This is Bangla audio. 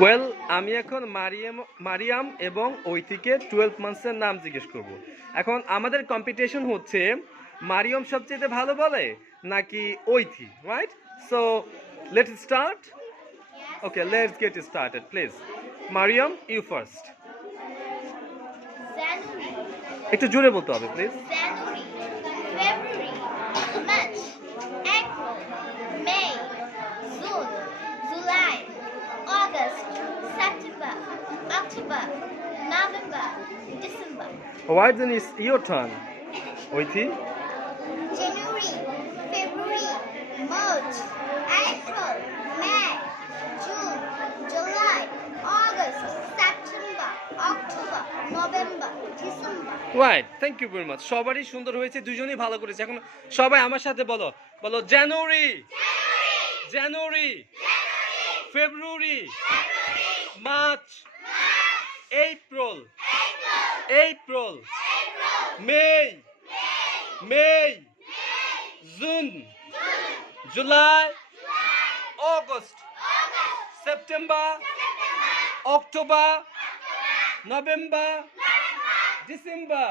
ওয়েল, আমি এখন মারিয়াম এবং ঐতিকে 12 মান্থসের নাম জিজ্ঞেস করব। এখন আমাদের কম্পিটিশন হচ্ছে মারিয়াম সবচেয়ে ভালো বলে নাকি ঐথি, right? So let's start. Okay, let's get started please. Mariam, you first. একটু জোরে বলতে হবে please. November, December. Alright, then it's your turn. Oithi? January, February, March, April, May, June, July, August, September, October, November, December. Right, thank you very much. সবারই সুন্দর হয়েছে, দুজনেই ভালো করেছে। এখন সবাই আমার সাথে বলো, বলো জানুয়ারি, জানুয়ারি, ফেব্রুয়ারি, March, April, April, May, May, June, July, August, September, October, November, December.